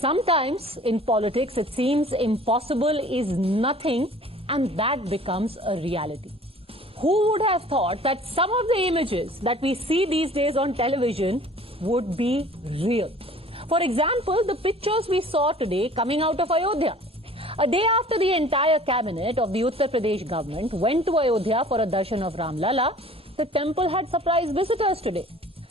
Sometimes in politics, it seems impossible is nothing, and that becomes a reality. Who would have thought that some of the images that we see these days on television would be real? For example, the pictures we saw today coming out of Ayodhya. A day after the entire cabinet of the Uttar Pradesh government went to Ayodhya for a darshan of Ram Lala, the temple had surprise visitors today.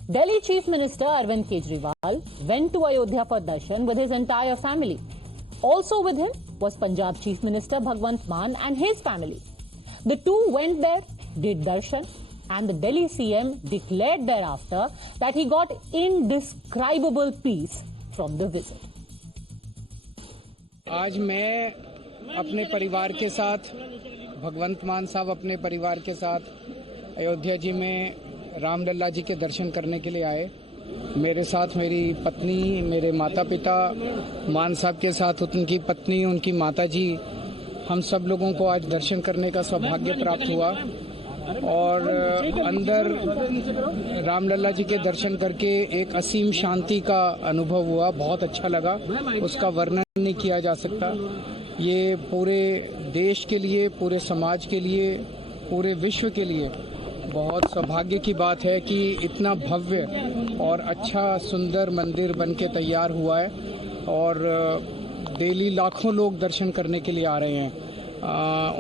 Delhi Chief Minister Arvind Kejriwal went to Ayodhya for darshan with his entire family. Also with him was Punjab Chief Minister Bhagwant Mann and his family. The two went there, did darshan, and the Delhi CM declared thereafter that he got indescribable peace from the visit. आज मैं अपने परिवार के साथ, भगवंत मान साहब अपने परिवार के साथ अयोध्या जी में रामलला जी के दर्शन करने के लिए आए। मेरे साथ मेरी पत्नी, मेरे माता पिता, मान साहब के साथ उनकी पत्नी, उनकी माता जी, हम सब लोगों को आज दर्शन करने का सौभाग्य प्राप्त हुआ और अंदर रामलला जी के दर्शन करके एक असीम शांति का अनुभव हुआ। बहुत अच्छा लगा, उसका वर्णन नहीं किया जा सकता। ये पूरे देश के लिए, पूरे समाज के लिए, पूरे विश्व के लिए बहुत सौभाग्य की बात है कि इतना भव्य और अच्छा सुंदर मंदिर बनके तैयार हुआ है और डेली लाखों लोग दर्शन करने के लिए आ रहे हैं।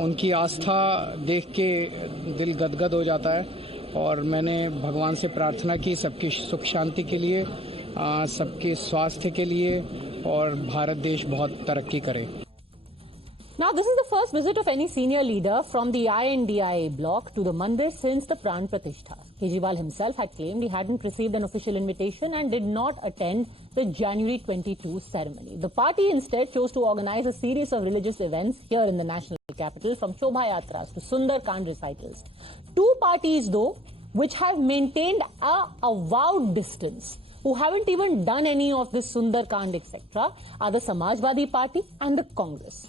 उनकी आस्था देख के दिल गदगद हो जाता है और मैंने भगवान से प्रार्थना की सबकी सुख शांति के लिए, सबके स्वास्थ्य के लिए और भारत देश बहुत तरक्की करे। Now, this is the first visit of any senior leader from the INDIA bloc to the Mandir since the Pran Pratishtha. Kejriwal himself had claimed he hadn't received an official invitation and did not attend the January 22 ceremony. The party instead chose to organize a series of religious events here in the national capital, from Shobha Yatras to Sundar Kand recitals. Two parties, though, which have maintained a avowed distance, who haven't even done any of this Sundar Kand, etc., are the Samajwadi Party and the Congress.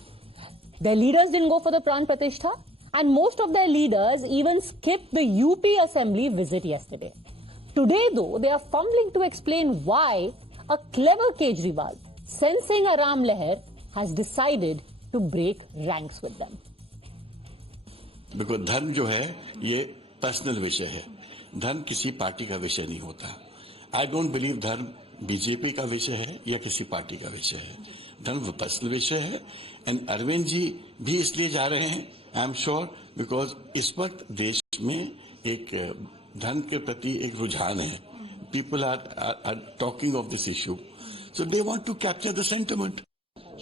Their leaders didn't go for the Pran Pratishtha, and most of their leaders even skipped the UP Assembly visit yesterday. Today, though, they are fumbling to explain why a clever Kejriwal, sensing a Ram Leher, has decided to break ranks with them. Because धर्म जो है ये personal विषय है, धर्म किसी party का विषय नहीं होता। I don't believe धर्म बीजेपी का विषय है या किसी पार्टी का विषय है, धर्म पर्सनल विषय है। एंड अरविंद जी भी इसलिए जा रहे हैं, आई एम श्योर, बिकॉज इस वक्त देश में एक धर्म के प्रति एक रुझान है। People are talking of this issue, so they want to capture the sentiment.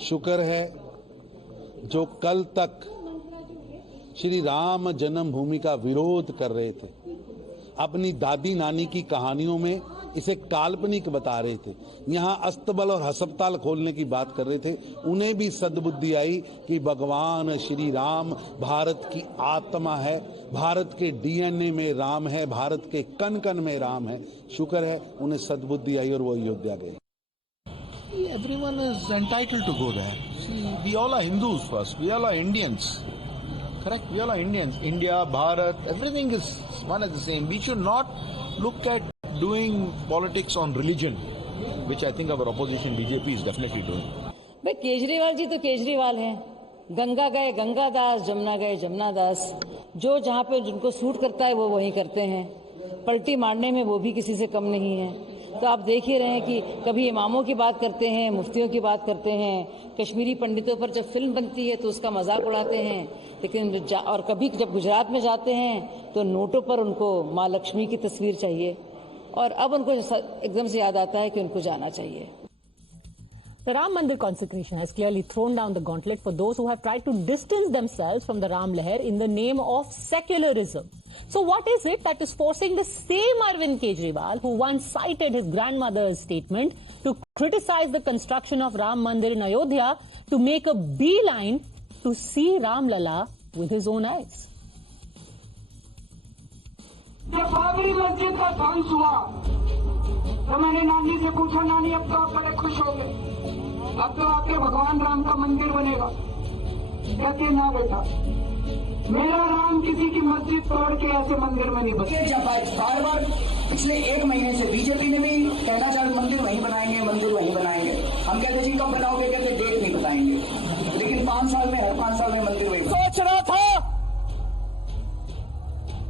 शुक्र है जो कल तक श्री राम जन्मभूमि का विरोध कर रहे थे, अपनी दादी नानी की कहानियों में इसे काल्पनिक बता रहे थे, यहाँ अस्तबल और अस्पताल खोलने की बात कर रहे थे, उन्हें भी सद्बुद्धि आई कि भगवान श्री राम भारत की आत्मा है, भारत के डीएनए में राम है, भारत के कण कण में राम है। शुक्र है उन्हें सद्बुद्धि आई और वो अयोध्या गए। Everyone is entitled to go there. See, we all are Hindus first. We all are Indians. Correct? We all are Indians. India, Bharat, everything is one and the same. We should not look at doing politics on religion, which I think our opposition BJP is definitely doing. भाई केजरीवाल जी तो केजरीवाल हैं, गंगा गए गंगादास, जमुना गए जमुनादास, जो जहाँ पे जिनको suit करता है वो वही करते हैं। पलटी मारने में वो भी किसी से कम नहीं है। तो आप देख ही रहे हैं कि कभी इमामों की बात करते हैं, मुफ्तियों की बात करते हैं, कश्मीरी पंडितों पर जब फिल्म बनती है तो उसका मजाक उड़ाते हैं, लेकिन और कभी जब गुजरात में जाते हैं तो नोटों पर उनको माँ लक्ष्मी की तस्वीर चाहिए और अब उनको एकदम से याद आता है कि उनको जाना चाहिए। The Ram Mandir consecration has clearly thrown down the gauntlet for those who have tried to distance themselves from the Ram Leher in the name of secularism. So what is it that is forcing the same Arvind Kejriwal, who once cited his grandmother's statement to criticize the construction of Ram Mandir in Ayodhya, to make a beeline to see Ram Lala with his own eyes? जब बाबरी मस्जिद का ध्वंस हुआ तो मैंने नानी से पूछा, नानी अब तो आप बड़े खुश हो गए, अब तो आपके भगवान राम का मंदिर बनेगा। कहते ना बेटा, मेरा राम किसी की मस्जिद तोड़ के ऐसे मंदिर में नहीं बनेगा। बार बार पिछले 1 महीने से बीजेपी ने भी कहना चाहे मंदिर वहीं बनाएंगे, मंदिर वहीं बनाएंगे। हम कहते जी कब बनाओगे, कहते डेट नहीं बताएंगे, लेकिन 5 साल में, हर 5 साल में मंदिर वही। सोच रहा था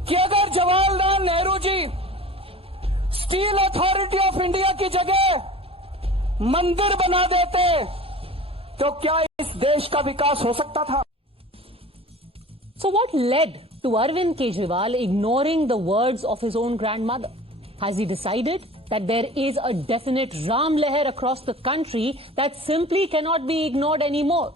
कि अगर Jawaharlal Nehru ji steel authority of India की जगह मंदिर बना देते तो क्या इस देश का विकास हो सकता था? So what led to Arvind Kejriwal ignoring the words of his own grandmother? Has he decided that there is a definite Ram Leher across the country that simply cannot be ignored anymore?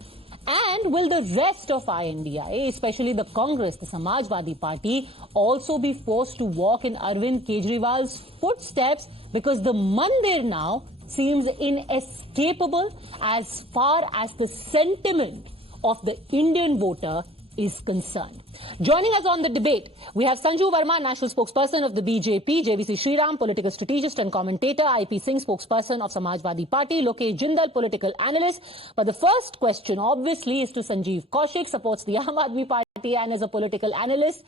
And will the rest of INDIA, especially the Congress, the Samajwadi Party, also be forced to walk in Arvind Kejriwal's footsteps because the mandir now seems inescapable as far as the sentiment of the Indian voter is concerned. Joining us on the debate, we have Sanju Verma, national spokesperson of the BJP, JVC Sriram, political strategist and commentator, IP Singh, spokesperson of Samajwadi Party, Lokesh Jindal, political analyst. But the first question, obviously, is to Sanjeev Kaushik, supports the Aam Aadmi Party and is a political analyst.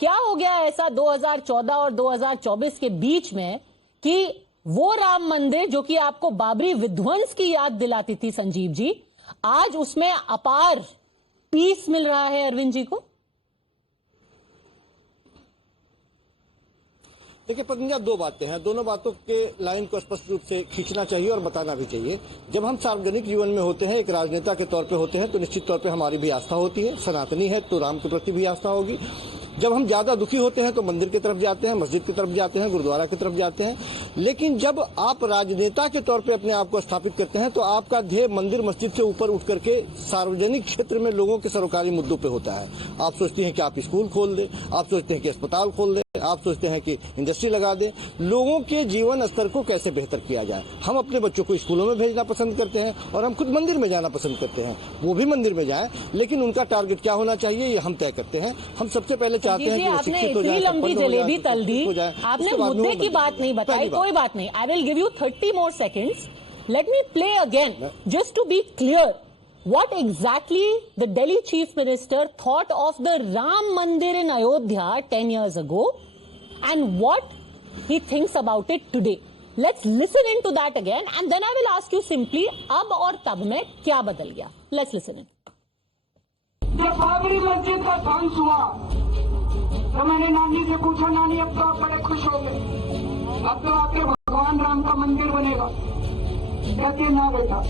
क्या हो गया ऐसा 2014 और 2024 के बीच में कि वो राम मंदिर जो कि आपको बाबरी विध्वंस की याद दिलाती थी संजीव जी, आज उसमें अपार पीस मिल रहा है अरविंद जी को? देखिए पत्निया, दो बातें हैं, दोनों बातों के लाइन को स्पष्ट रूप से खींचना चाहिए और बताना भी चाहिए। जब हम सार्वजनिक जीवन में होते हैं, एक राजनेता के तौर पे होते हैं, तो निश्चित तौर पे हमारी भी आस्था होती है, सनातनी है तो राम के प्रति भी आस्था होगी। जब हम ज्यादा दुखी होते हैं तो मंदिर की तरफ जाते हैं, मस्जिद की तरफ जाते हैं, गुरुद्वारा की तरफ जाते हैं। लेकिन जब आप राजनेता के तौर पे अपने आप को स्थापित करते हैं तो आपका ध्येय मंदिर मस्जिद से ऊपर उठ करके सार्वजनिक क्षेत्र में लोगों के सरोकारी मुद्दों पे होता है। आप सोचते हैं कि आप स्कूल खोल दें, आप सोचते हैं कि अस्पताल खोल दें, आप सोचते हैं कि इंडस्ट्री लगा दें, लोगों के जीवन स्तर को कैसे बेहतर किया जाए। हम अपने बच्चों को स्कूलों में भेजना पसंद करते हैं और हम खुद मंदिर में जाना पसंद करते हैं, वो भी मंदिर में जाएं, लेकिन उनका टारगेट क्या होना चाहिए ये हम तय करते हैं। हम सबसे पहले चाहते हैं कि आपने इतनी लंबी जलेबी तल दी, आपने मुद्दे की बात नहीं बताई। कोई बात नहीं, I will give you 30 more seconds. Let me play again, just to be clear. What exactly the Delhi Chief Minister thought of the Ram Mandir in Ayodhya 10 years ago and what he thinks about it today. Let's listen into that again and then I will ask you simply, अब और तब में क्या बदल गया? Let's listen in. जब बाबरी मस्जिद का ध्वंस हुआ तो मैंने नानी से पूछा, नानी अब तो आप बड़े खुश हो गए, अब तो आपके भगवान राम का मंदिर बनेगा। कहते ना बेटा,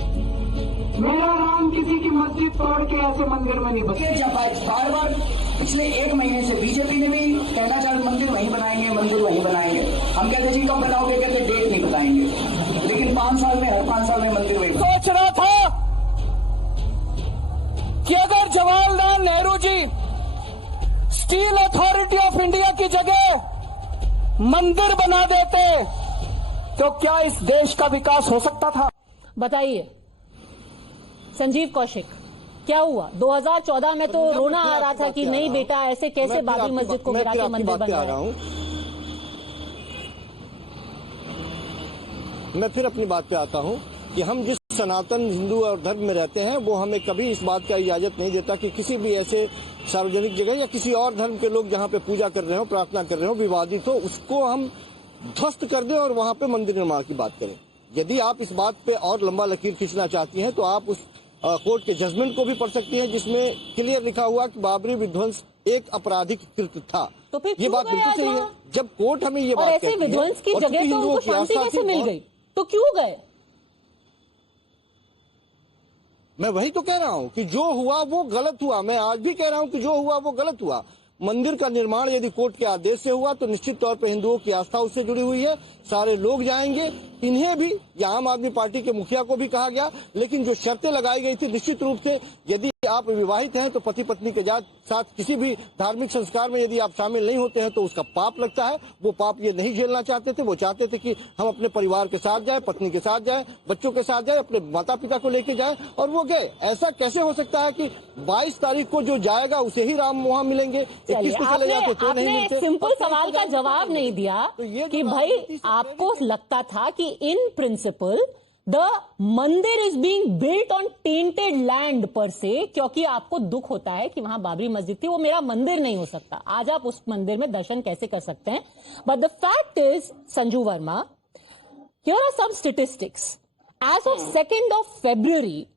मेरा राम किसी की मस्जिद तोड़ के ऐसे मंदिर में नहीं बनेगा। बार बार पिछले 1 महीने से बीजेपी ने भी कहना चाहे मंदिर वहीं बनाएंगे, मंदिर वहीं बनाएंगे। हम कहते जी कब बनाओगे, कहते डेट नहीं बताएंगे, लेकिन 5 साल में, हर 5 साल में मंदिर वहीं। सोच रहा था कि अगर Jawaharlal Nehru ji steel authority of India की जगह मंदिर बना देते तो क्या इस देश का विकास हो सकता था? बताइए संजीव कौशिक, क्या हुआ? 2014 में तो रोना आ रहा था कि नहीं बेटा ऐसे कैसे बाबरी मस्जिद को गिरा के मंदिर बन रहा है। मैं फिर अपनी बात पे आता हूं कि हम जिस सनातन हिंदू और धर्म में रहते हैं वो हमें कभी इस बात का इजाजत नहीं देता कि किसी भी ऐसे सार्वजनिक जगह या किसी और धर्म के लोग जहां पे पूजा कर रहे हो, प्रार्थना कर रहे हो, विवादित हो, उसको हम ध्वस्त कर दें और वहां पे मंदिर निर्माण की बात करें। यदि आप इस बात पे और लंबा लकीर खींचना चाहती हैं तो आप उस कोर्ट के जजमेंट को भी पढ़ सकती हैं जिसमें क्लियर लिखा हुआ कि बाबरी विध्वंस एक आपराधिक कृत्य था। तो फिर ये बात बिल्कुल सही है। जब कोर्ट हमें ये बात कहती है, विध्वंस की जगह तो उनको शांति कैसे मिल गई, तो क्यों गए? मैं वही तो कह रहा हूं कि जो हुआ वो गलत हुआ। मैं आज भी कह रहा हूं कि जो हुआ वो गलत हुआ। मंदिर का निर्माण यदि कोर्ट के आदेश से हुआ तो निश्चित तौर पर हिंदुओं की आस्था उससे जुड़ी हुई है, सारे लोग जाएंगे। इन्हें भी या आम आदमी पार्टी के मुखिया को भी कहा गया, लेकिन जो शर्तें लगाई गई थी निश्चित रूप से यदि आप विवाहित हैं तो पति पत्नी के साथ किसी भी धार्मिक संस्कार में यदि आप शामिल नहीं होते हैं तो उसका पाप लगता है। वो पाप ये नहीं झेलना चाहते थे। वो चाहते थे कि हम अपने परिवार के साथ जाए, पत्नी के साथ जाए, बच्चों के साथ जाए, अपने माता पिता को लेके जाए, और वो गए। ऐसा कैसे हो सकता है कि 22 तारीख को जो जाएगा उसे ही राम वहां मिलेंगे, 21 को चले जाते तो नहीं मिलते? सिंपल सवाल का जवाब नहीं दिया कि भाई आपको लगता था कि in principle the mandir is being built on tainted land पर से, क्योंकि आपको दुख होता है कि वहां बाबरी मस्जिद थी, वो मेरा मंदिर नहीं हो सकता। आज आप उस मंदिर में दर्शन कैसे कर सकते हैं? But the fact is, Sanju Verma, here are some statistics As of 2nd of February,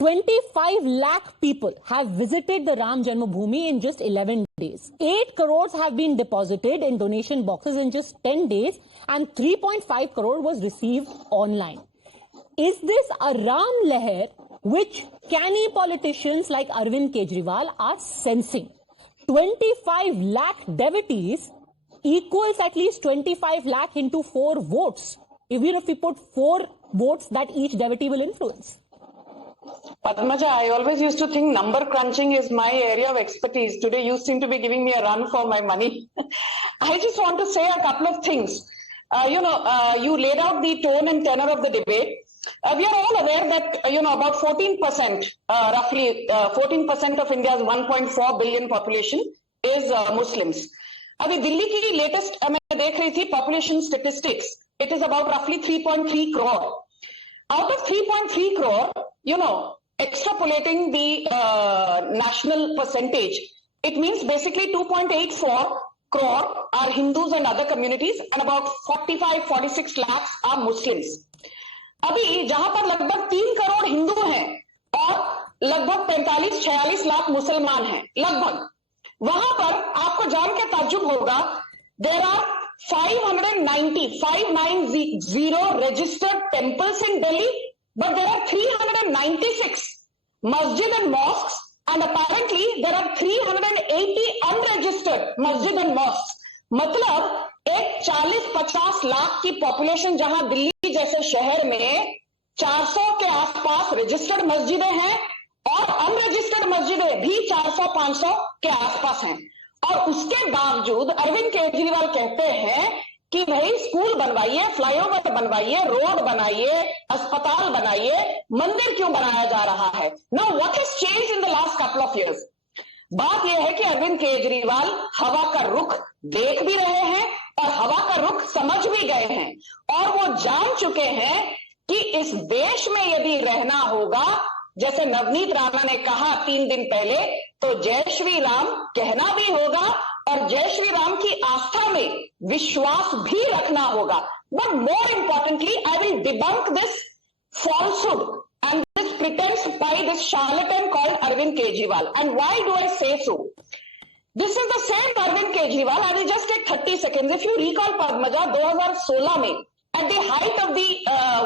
25 lakh people have visited the Ram Janmabhoomi in just 11 days. 8 crores have been deposited in donation boxes in just 10 days and 3.5 crore was received online. Is this a Ram Leher which canny politicians like Arvind Kejriwal are sensing? 25 lakh devotees equals at least 25 lakh into 4 votes. Even if we put 4 votes that each devotee will influence. Padmaja, I always used to think number crunching is my area of expertise. Today you seem to be giving me a run for my money. I just want to say a couple of things. You laid out the tone and tenor of the debate. We are all aware that, about 14%, roughly 14% of India's 1.4 billion population is Muslims. अभी दिल्ली की latest मैं देख रही थी population statistics. It is about roughly 3.3 crore. Out of 3.3 crore, extrapolating the national percentage, it means basically 2.84 crore are Hindus and other communities and about 45-46 lakhs are Muslims. अभी जहां पर लगभग 3 करोड़ हिंदू हैं और लगभग 45-46 लाख मुसलमान हैं, लगभग, वहां पर आपको जान के ताज्जुब होगा, there are 590 registered temples in Delhi, but there are 396 masjid and mosques, and apparently there are 380 unregistered masjid and mosques. मतलब एक 40-50 लाख की पॉपुलेशन जहां दिल्ली जैसे शहर में 400 के आसपास रजिस्टर्ड मस्जिदें हैं और अनरजिस्टर्ड मस्जिदें भी 400-500 के आसपास हैं, और उसके बावजूद अरविंद केजरीवाल कहते हैं कि भाई स्कूल बनवाइए, फ्लाईओवर बनवाइए, रोड बनाइए, अस्पताल बनाइए, मंदिर क्यों बनाया जा रहा है? Now what has changed in the last couple of years? बात यह है कि अरविंद केजरीवाल हवा का रुख देख भी रहे हैं और हवा का रुख समझ भी गए हैं, और वो जान चुके हैं कि इस देश में यदि रहना होगा, जैसे नवनीत राणा ने कहा 3 दिन पहले, तो जय श्री राम कहना भी होगा और जय श्री राम की आस्था में विश्वास भी रखना होगा. But more importantly, I will debunk this falsehood and this pretense by this charlatan called Arvind Kejriwal. And why do I say so? This is the same Arvind Kejriwal. I will just take 30 seconds. If you recall, Padmaja, 2016 में, at the height of the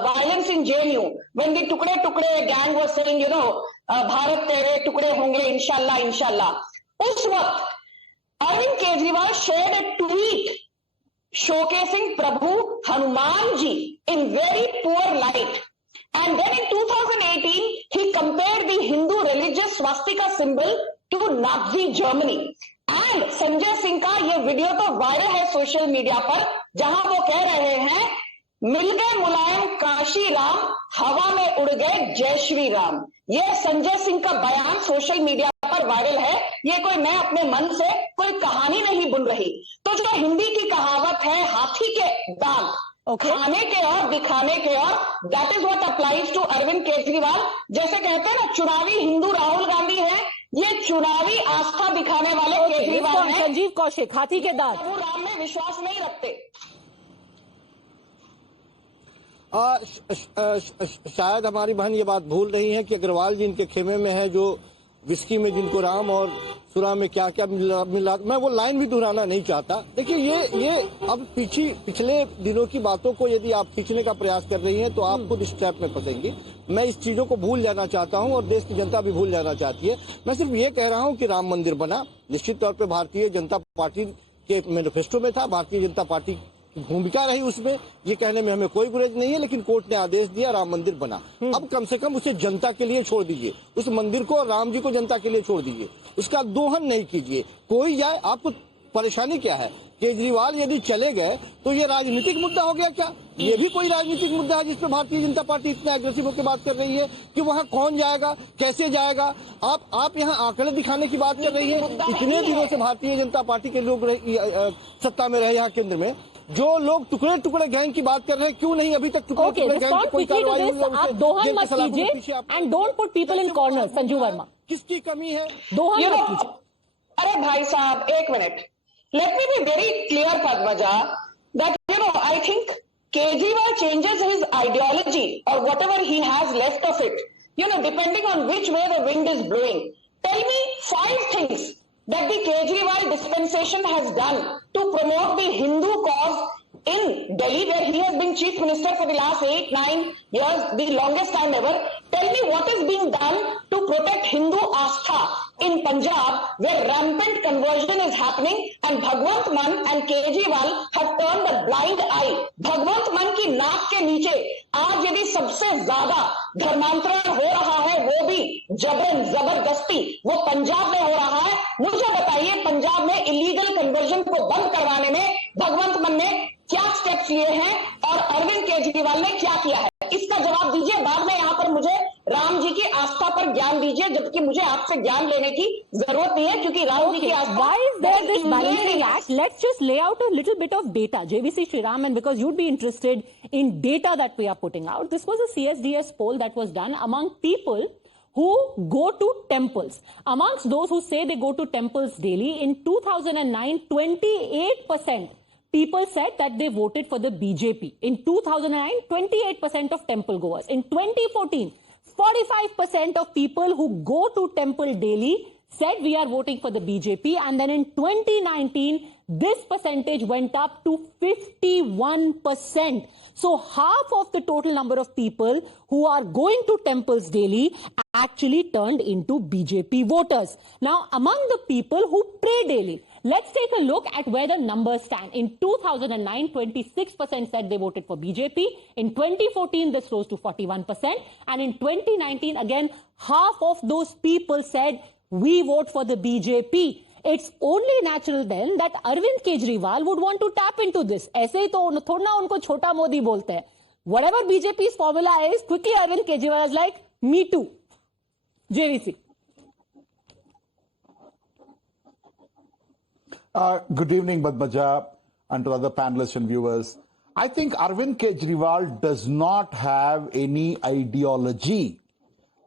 violence in JNU, when the टुकड़े gang was saying, Bharat तेरे टुकड़े होंगे इंशाल्लाह इंशाल्लाह, उस वक्त Arvind Kejriwal shared a tweet showcasing Prabhu Hanuman ji in very poor light. And then in 2018, he compared the Hindu religious swastika symbol to Nazi Germany. And Sanjay Singh का ये वीडियो तो वायरल है सोशल मीडिया पर, जहां वो कह रहे हैं, मिल गए मुलायम काशी राम, हवा में उड़ गए जय श्री राम. ये संजय सिंह का बयान सोशल मीडिया पर वायरल है. ये कोई मैं अपने मन से कोई कहानी नहीं बुन रही. तो जो हिंदी की कहावत है, हाथी के दांत, खाने के और दिखाने के और, that is what applies to Arvind Kejriwal. जैसे कहते हैं ना, चुनावी हिंदू राहुल गांधी है, ये चुनावी आस्था दिखाने वाले केजरीवाल हैं. संजीव कौशिक, हाथी के दांत. वो राम में विश्वास नहीं रखते. शायद हमारी बहन ये बात भूल रही है कि अग्रवाल जी इनके खेमे में है, जो विस्की में जिनको राम और सुरा में क्या क्या मिला. मैं वो लाइन भी दोहराना नहीं चाहता. देखिए, ये अब पिछले दिनों की बातों को यदि आप खींचने का प्रयास कर रही हैं तो आप खुद इस ट्रैप में फंसेंगी. मैं इस चीजों को भूल जाना चाहता हूं और देश की जनता भी भूल जाना चाहती है. मैं सिर्फ ये कह रहा हूं कि राम मंदिर बना, निश्चित तौर पर भारतीय जनता पार्टी के मैनिफेस्टो में था, भारतीय जनता पार्टी भूमिका रही उसमें, ये कहने में हमें कोई गुरेज नहीं है. लेकिन कोर्ट ने आदेश दिया, राम मंदिर बना. अब कम से कम उसे जनता के लिए छोड़ दीजिए, उस मंदिर को, राम जी को जनता के लिए छोड़ दीजिए, उसका दोहन नहीं कीजिए. कोई जाए, आपको परेशानी क्या है? केजरीवाल यदि चले गए तो ये राजनीतिक मुद्दा हो गया क्या? ये भी कोई राजनीतिक मुद्दा है जिसपे भारतीय जनता पार्टी इतना एग्रेसिव होकर बात कर रही है कि वहां कौन जाएगा, कैसे जाएगा? आप यहाँ आंकड़े दिखाने की बात कर रही है. इतने दिनों से भारतीय जनता पार्टी के लोग सत्ता में रहे यहाँ केंद्र में, जो लोग टुकड़े टुकड़े गैंग की बात कर रहे हैं, क्यों नहीं अभी तक टुकड़े टुकड़े गैंग की कोई कार्रवाई हुई? आप दोहन मत कीजिए and don't put people in corner. Sanju Verma, किसकी कमी है? दोहन मत कीजिए. अरे भाई साहब, एक minute, let me be very clear, Padmaja, that I think Kejriwal changes his ideology or whatever he has left of it, depending on which way the wind is blowing. Tell me 5 things that the Kejriwal dispensation has done to promote the Hindu cause in Delhi, where he has been chief minister for the last 8-9 years, the longest time ever. Tell me what is being done to protect Hindu Astha in Punjab, where rampant conversion is happening, and Bhagwant Mann and Kejriwal have turned a blind eye. Bhagwant Mann की नाक के नीचे आज यदि सबसे ज्यादा धर्मांतरण हो रहा है, वो भी जबरन जबरदस्ती, वो पंजाब में हो रहा है। मुझे बताइए, पंजाब में इलीगल कन्वर्जन को बंद करवाने में भगवंत मान ने क्या स्टेप्स लिए हैं और अरविंद केजरीवाल ने क्या किया है, इसका जवाब दीजिए। बाद में यहाँ पर मुझे राम जी की आस्था पर ज्ञान दीजिए, जबकि मुझे आपसे ज्ञान लेने की जरूरत नहीं है, क्योंकि राम जी की आस्था। Why is there this balancing act? Let's just lay out a little bit of data. JVC Sriram, and because you'd be interested in data that we are putting out, this was a CSDS poll that was done among people who go to temples. Amongst those who say they go to temples daily, in 2009, 28% people said that they voted for the BJP. In 2009, 28% of temple goers. In 2014, 45% of people who go to temple daily said we are voting for the BJP. And then in 2019, this percentage went up to 51%. So half of the total number of people who are going to temples daily actually turned into BJP voters. Now, among the people who pray daily, let's take a look at where the numbers stand. In 2009, 26% said they voted for BJP. In 2014, this rose to 41%. And in 2019, again, half of those people said, we vote for the BJP. It's only natural then that Arvind Kejriwal would want to tap into this. ऐसे ही तो थोड़ा ना उनको छोटा मोदी बोलते हैं. Whatever BJP's formula is, quickly Arvind Kejriwal is like, me too. JVC. Good evening, Badmaja, and to other panelists and viewers. I think Arvind Kejriwal does not have any ideology.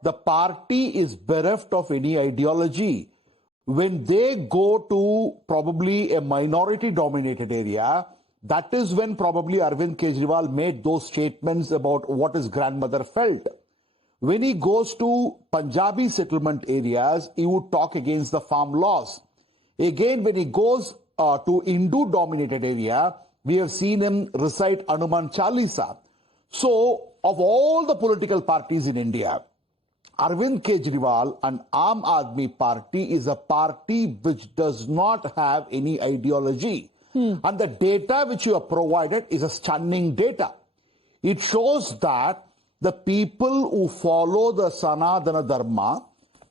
The party is bereft of any ideology. When they go to probably a minority-dominated area, that is when probably Arvind Kejriwal made those statements about what his grandmother felt. When he goes to Punjabi settlement areas, he would talk against the farm laws. Again, when he goes to Hindu-dominated area, we have seen him recite Hanuman Chalisa. So, of all the political parties in India, Arvind Kejriwal and Aam Aadmi Party is a party which does not have any ideology. And the data which you have provided is a stunning data. It shows that the people who follow the Sanatana Dharma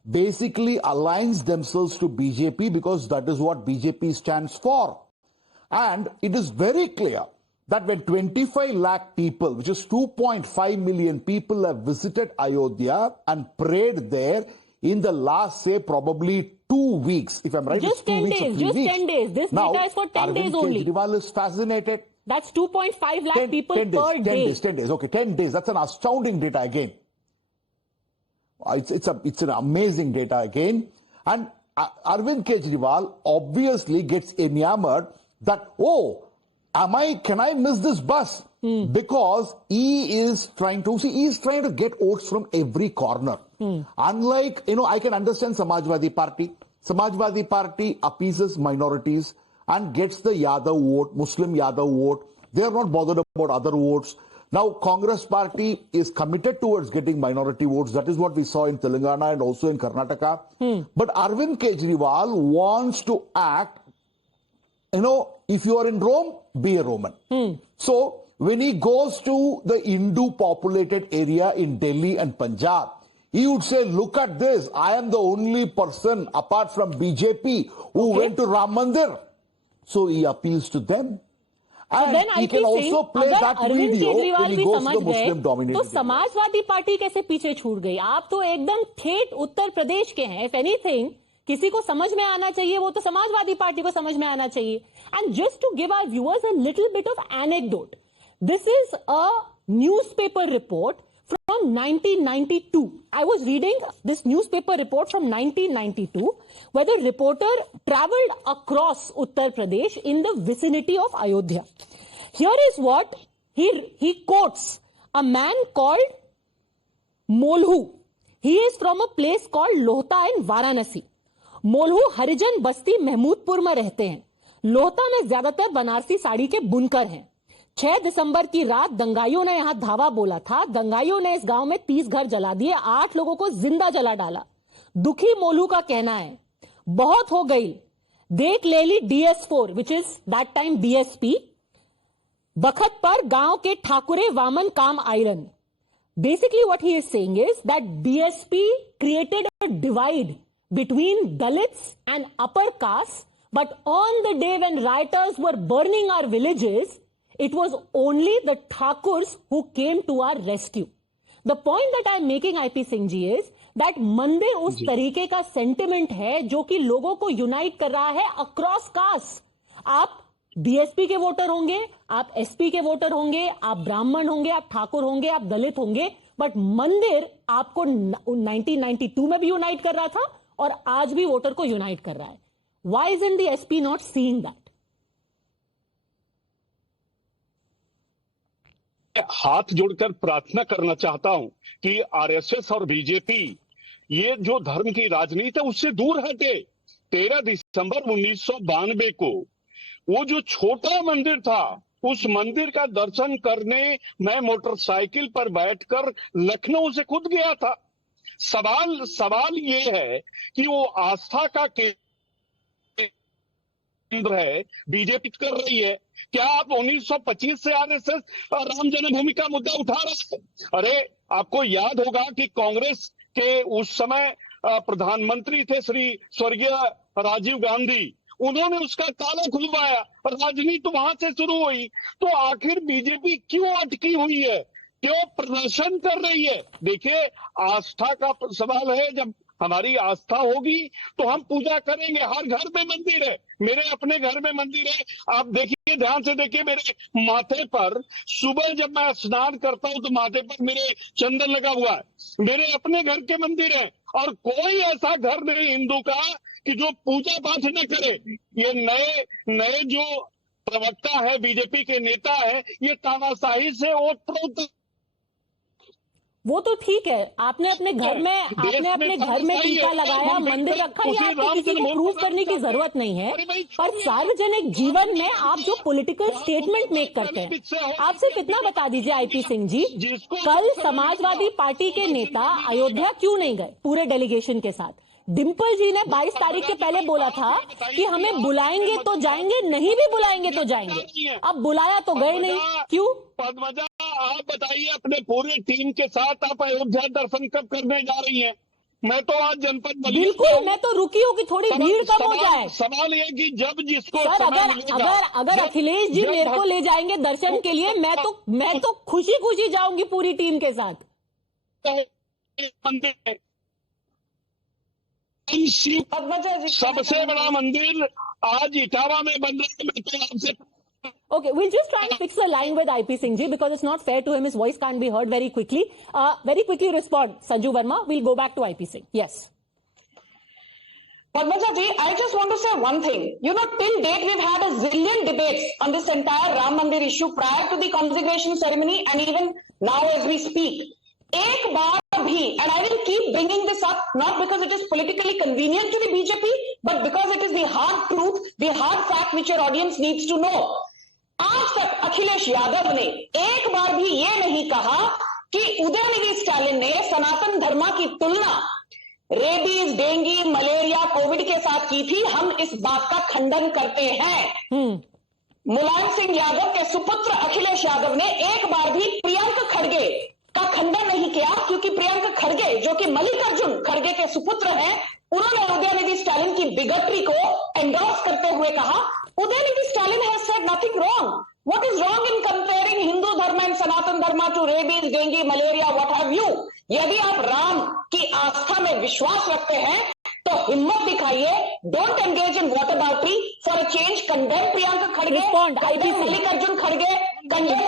basically aligns themselves to BJP because that is what BJP stands for. And it is very clear that when 25 lakh people, which is 2.5 million people, have visited Ayodhya and prayed there in the last, say, probably 2 weeks, if I'm right, just it's 2 weeks or 3 just weeks. 10 days. This Now, data is for 10 days only. Kejriwal is fascinated. That's 2.5 lakh people per day. 10 days. Okay, 10 days. That's an astounding data again. It's an amazing data again. And Arvind Kejriwal obviously gets enamored that, oh, can I miss this bus? Because he is trying to get votes from every corner. Unlike, I can understand Samajwadi Party. Samajwadi Party appeases minorities and gets the Yadav vote, Muslim Yadav vote. They are not bothered about other votes. Now, Congress Party is committed towards getting minority votes. That is what we saw in Telangana and also in Karnataka. But Arvind Kejriwal wants to act, if you are in Rome, be a Roman. So, when he goes to the Hindu-populated area in Delhi and Punjab, he would say, look at this, I am the only person apart from BJP who went to Ram Mandir. So, he appeals to them. And he can also play that video when he goes to the Muslim-dominated तो Samajwadi party कैसे पीछे छूट गई? आप तो एकदम ठेठ उत्तर प्रदेश के हैं. If anything, किसी को समझ में आना चाहिए, वो तो समाजवादी पार्टी को समझ में आना चाहिए. And just to give our viewers a little bit of anecdote, this is a newspaper report from 1992. I was reading this newspaper report from 1992, where the reporter traveled across Uttar Pradesh in the vicinity of Ayodhya. Here is what he quotes a man called Molhu. He is from a place called Lohta in Varanasi. मोल्हू हरिजन बस्ती महमूदपुर में रहते हैं। लोहता में ज्यादातर बनारसी साड़ी के बुनकर हैं। 6 दिसंबर की रात दंगाइयों ने यहां धावा बोला था। दंगाइयों ने इस गांव में 30 घर जला दिए, 8 लोगों को जिंदा जला डाला। दुखी मोल्हू का कहना है, बहुत हो गई, देख ले ली DS4 which is that time BSP, बखत पर गांव के ठाकुरे वामन काम iron. Basically what he is saying is that BSP created a divide between Dalits and upper castes, but on the day when rioters were burning our villages, it was only the Thakurs who came to our rescue. The point that I am making, IP Singh ji, is that मंदिर उस तरीके का sentiment है जो कि लोगों को unite कर रहा है अक्रॉस कास्ट। आप BSP के वोटर होंगे, आप SP के वोटर होंगे, आप ब्राह्मण होंगे, आप ठाकुर होंगे, आप दलित होंगे, बट मंदिर आपको 1992 में भी यूनाइट कर रहा था और आज भी वोटर को यूनाइट कर रहा है। Why isn't the SP not seeing that? हाथ जोड़कर प्रार्थना करना चाहता हूं कि RSS और बीजेपी ये जो धर्म की राजनीति है उससे दूर हटे। 13 दिसंबर 1992 को वो जो छोटा मंदिर था, उस मंदिर का दर्शन करने मैं मोटरसाइकिल पर बैठकर लखनऊ से खुद गया था। सवाल ये है कि वो आस्था का केंद्र है, बीजेपी कर रही है। क्या आप 1925 से RSS राम जन्मभूमि का मुद्दा उठा रहे हैं? अरे आपको याद होगा कि कांग्रेस के उस समय प्रधानमंत्री थे श्री स्वर्गीय राजीव गांधी, उन्होंने उसका ताला खुलवाया, राजनीति वहां से शुरू हुई। तो आखिर बीजेपी क्यों अटकी हुई है, क्यों प्रदर्शन कर रही है? देखिए, आस्था का सवाल है। जब हमारी आस्था होगी तो हम पूजा करेंगे। हर घर में मंदिर है, मेरे अपने घर में मंदिर है। आप देखिए, ध्यान से देखिए, मेरे माथे पर सुबह जब मैं स्नान करता हूं तो माथे पर मेरे चंदन लगा हुआ है। मेरे अपने घर के मंदिर है और कोई ऐसा घर नहीं हिंदू का कि जो पूजा पाठ न करे। ये नए जो प्रवक्ता है, बीजेपी के नेता है, ये तानाशाही से ओतप्रोत। वो तो ठीक है, आपने अपने घर में टीका लगाया, मंदिर रखा, ये आपको किसी को प्रूव करने की जरूरत नहीं है। पर सार्वजनिक जीवन में आप जो पॉलिटिकल स्टेटमेंट मेक करते हैं, आप सिर्फ इतना बता दीजिए IP सिंह जी, कल समाजवादी पार्टी के नेता अयोध्या क्यों नहीं गए पूरे डेलीगेशन के साथ? डिम्पल जी ने 22 तारीख के पहले बोला था कि हमें बुलाएंगे तो जाएंगे, नहीं भी बुलाएंगे तो जाएंगे। अब बुलाया तो गए नहीं, क्यों? पद्मजा, आप बताइए, अपने पूरे टीम के साथ आप अयोध्या दर्शन कब करने जा रही हैं? मैं तो आज जनपद बिल्कुल, मैं तो रुकी हूँ कि थोड़ी भीड़ कम हो जाए। सवाल ये कि जब जिसको सर, अगर अखिलेश जी मेरे को ले जाएंगे दर्शन के लिए, मैं तो खुशी खुशी जाऊंगी पूरी टीम के साथ। सबसे बड़ा मंदिर आज इटावा में बन रहा है। मैं तो आपसे Okay, we'll just try and fix the line with IP Singh ji because it's not fair to him. His voice can't be heard very quickly. Very quickly respond, Sanju Verma. We'll go back to IP Singh. Yes. Padmaja ji, I just want to say one thing. You know, till date we've had a zillion debates on this entire Ram Mandir issue prior to the consecration ceremony and even now as we speak. एक बार भी, and I will keep bringing this up, not because it is politically convenient to the BJP, but because it is the hard truth, the hard fact which your audience needs to know. आज तक अखिलेश यादव ने एक बार भी ये नहीं कहा कि उदयनिधि स्टालिन ने सनातन धर्म की तुलना रेबीज, डेंगू, मलेरिया, कोविड के साथ की थी। हम इस बात का खंडन करते हैं। मुलायम सिंह यादव के सुपुत्र अखिलेश यादव ने एक बार भी प्रियंक खड़गे का खंडन नहीं किया, क्योंकि प्रियंक खड़गे जो कि मल्लिकार्जुन खड़गे के सुपुत्र हैं, उन्होंने उदयनिधि स्टालिन की बिगटरी को एंडोर्स करते हुए कहा, Udayanidhi Stalin has said nothing wrong. What is wrong in comparing Hindu dharma and Sanatan dharma to rabies, dengue, malaria, what have you? यदि आप राम की आस्था में विश्वास रखते हैं तो हिम्मत दिखाइए, don't engage in whataboutery, for a change condemn Priyanka खड़गे, कंडेम मल्लिकार्जुन खड़गे, कंडेम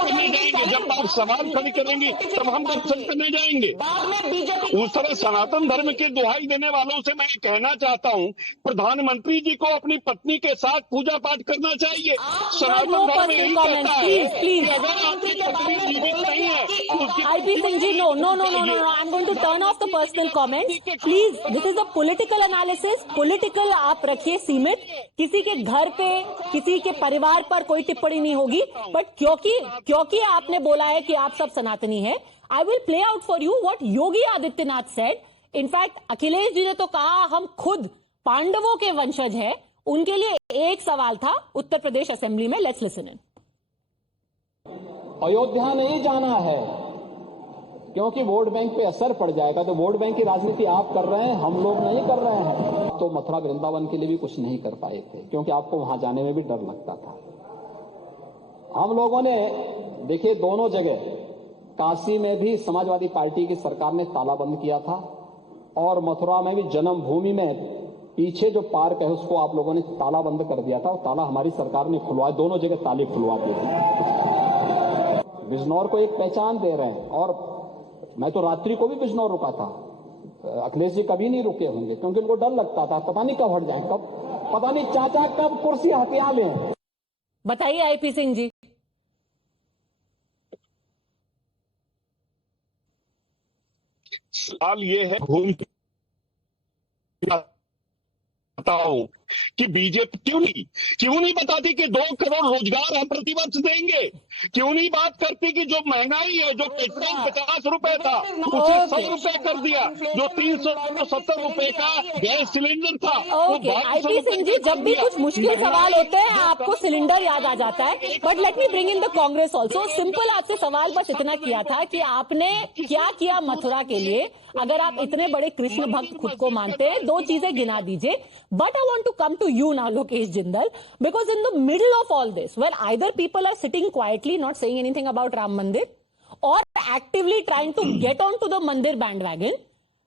जब आप सवाल खड़ी करेंगी तब हम दर्शन करने जाएंगे। बाद में बीजेपी उस तरह सनातन धर्म की दुहाई देने वालों से मैं कहना चाहता हूं, प्रधानमंत्री जी को अपनी पत्नी के साथ पूजा पाठ करना चाहिए। सनातन धर्म यही कहता है कि अगर आपकी पत्नी जीवित नहीं है तो उसकी IP Singh ji, no. I'm going to turn off the personal comments. Please, this is a political analysis. Political आप रखिए सीमित. किसी के घर पे, किसी के परिवार पर कोई टिप्पणी नहीं होगी. बट क्योंकि आपने बोला है कि आप सब सनातनी हैं, I will play out for you what Yogi Adityanath said. In fact, Akhilesh ji ने तो कहा हम खुद पांडवों के वंशज हैं. उनके लिए एक सवाल था उत्तर प्रदेश असेंबली में. Let's listen in. अयोध्या नहीं जाना है क्योंकि वोट बैंक पे असर पड़ जाएगा, तो वोट बैंक की राजनीति आप कर रहे हैं, हम लोग नहीं कर रहे हैं। तो मथुरा वृंदावन के लिए भी कुछ नहीं कर पाए थे क्योंकि आपको वहां जाने में भी डर लगता था। हम लोगों ने देखिए दोनों जगह, काशी में भी समाजवादी पार्टी की सरकार ने ताला बंद किया था और मथुरा में भी जन्मभूमि में पीछे जो पार्क है उसको आप लोगों ने ताला बंद कर दिया था और ताला हमारी सरकार ने खुलवाया, दोनों जगह ताले खुलवा दिए। बिजनौर को एक पहचान दे रहे हैं और मैं तो रात्रि को भी बिजनौर रुका था। अखिलेश जी कभी नहीं रुके होंगे क्योंकि उनको डर लगता था पता नहीं कब हट जाए, कब पता नहीं चाचा कब कुर्सी हथिया लें। बताइए आईपी सिंह जी। सवाल ये है बताओ कि बीजेपी क्यों नहीं बताती कि 2 करोड़ रोजगार हम प्रतिवर्ष देंगे? क्यों नहीं बात करती कि जो महंगाई है, जो पेट्रोल 50 रुपए था उसे 100 रुपए कर दिया, जो 370 रुपए का गैस सिलेंडर था वो आईपी सिंह जी, जब भी कुछ मुश्किल सवाल होते हैं आपको सिलेंडर याद आ जाता है। But let me bring in the Congress also. Simple आपसे सवाल बस इतना किया था कि आपने क्या किया मथुरा के लिए। अगर आप इतने बड़े कृष्ण भक्त खुद को मानते हैं, 2 चीजें गिना दीजिए। But I want to come to you now, Lokesh Jindal, because in the middle of all this, where either people are sitting quietly, not saying anything about Ram Mandir, or actively trying to get onto the Mandir bandwagon,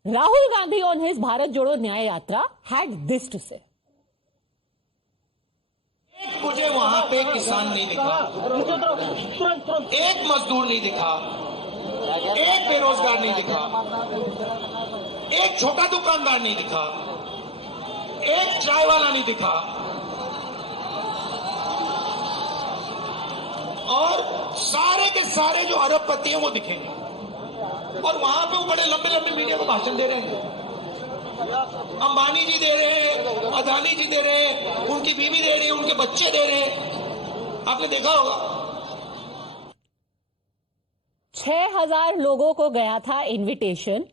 Rahul Gandhi on his Bharat Jodo Nyaya Yatra had this to say. मुझे वहां पे किसान नहीं दिखा, एक मजदूर नहीं दिखा, एक बेरोजगार नहीं दिखा, एक छोटा दुकानदार नहीं दिखा, एक चाय वाला नहीं दिखा और सारे के सारे जो अरबपति हैं वो दिखेंगे। और वहां पे वो बड़े लंबे लंबे मीडिया को भाषण दे रहे हैं। अंबानी जी दे रहे हैं, अदानी जी दे रहे हैं, उनकी बीवी दे रही है, उनके बच्चे दे रहे हैं। आपने देखा होगा 6000 लोगों को गया था invitation.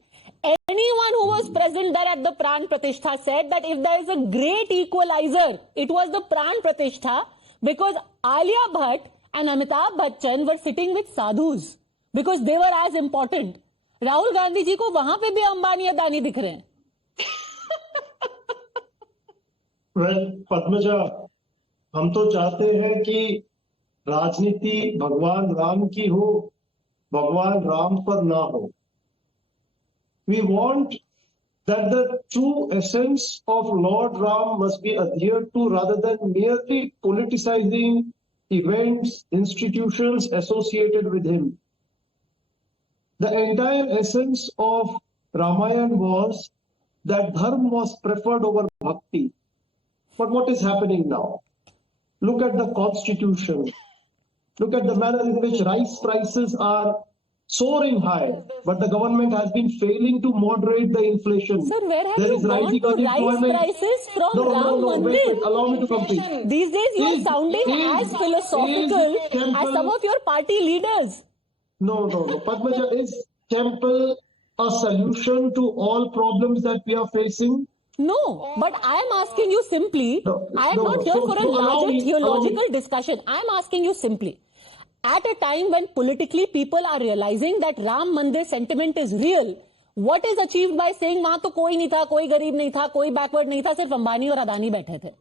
Anyone who was present there at the Pran Pratishtha said that if there is a great equalizer, it was the Pran Pratishtha, because Alia Bhatt and Amitabh Bachchan were sitting with sadhus because they were as important. Rahul Gandhi ji को वहां पे भी अंबानी अदानी दिख रहे हैं। पद्मजा, हम तो चाहते हैं कि राजनीति भगवान राम की हो, भगवान राम पर ना हो। We want that the true essence of Lord Ram must be adhered to rather than merely politicizing events, institutions associated with him. The entire essence of Ramayana was that dharma was preferred over bhakti. But what is happening now? Look at the constitution. Look at the manner in which rice prices are soaring high, but the government has been failing to moderate the inflation. Sir, where have you gone to rice prices from Ram Mandir? Wait, allow me to complete. These days you are sounding as philosophical as some of your party leaders. No. Padmaja, is temple a solution to all problems that we are facing? No, but I am asking you simply. I am not here for a larger theological discussion. I am asking you simply. At a time when politically people are realizing that Ram Mandir sentiment is real, what is achieved by saying वहां तो कोई नहीं था, कोई गरीब नहीं था, कोई बैकवर्ड नहीं था, सिर्फ अंबानी और अदानी बैठे थे?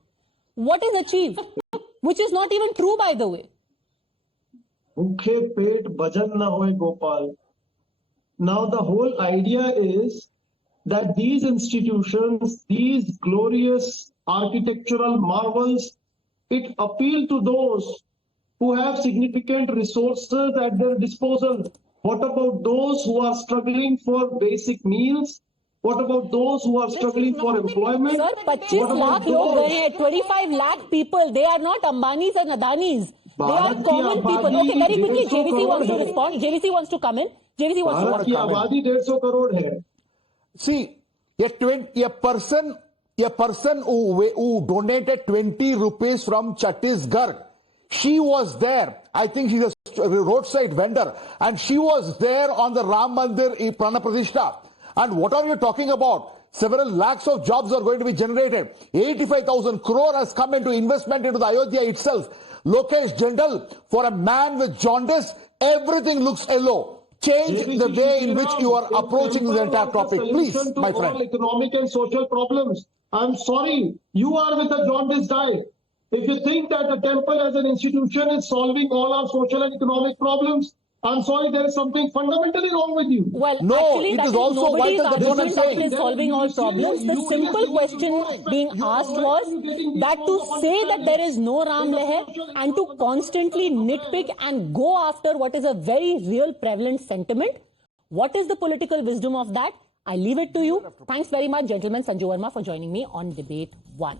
What is achieved? Which is not even true, by the way. भूखे पेट भजन न होए Gopal. Now the whole idea is that these institutions, these glorious architectural marvels, it appeal to those who have significant resources at their disposal. What about those who are struggling for basic meals? What about those who are struggling for employment? Sir, 25 lakh log gaye hain, 25 lakh people. They are not Ambanis and Adani's. They are common people. Okay, very quickly, JVC wants to respond. JVC wants to come in. JVC wants to come in. आबादी 150 करोड़ है. See, a person who donated 20 rupees from Chhattisgarh, she was there. I think she's a roadside vendor, and she was there on the Ram Mandir Pran Pratishtha. And what are you talking about? Several lakhs of jobs are going to be generated. 85,000 crore has come into investment into the Ayodhya itself. Lokesh Jindal, for a man with jaundice, everything looks yellow. Change the way in which you are approaching the entire topic, please, my friend. All economic and social problems. I'm sorry, you are with a jaundice guy. If you think that the temple as an institution is solving all our social and economic problems, I'm sorry, there is something fundamentally wrong with you. Well, no, actually, it is also nobody's vital that argument that it is solving all problems. The simple question being asked was that to say that there is no Ram Leher and to constantly nitpick and go after what is a very real prevalent sentiment, what is the political wisdom of that? I leave it to you. Thanks very much, gentlemen. Sanju Verma for joining me on Debate 1.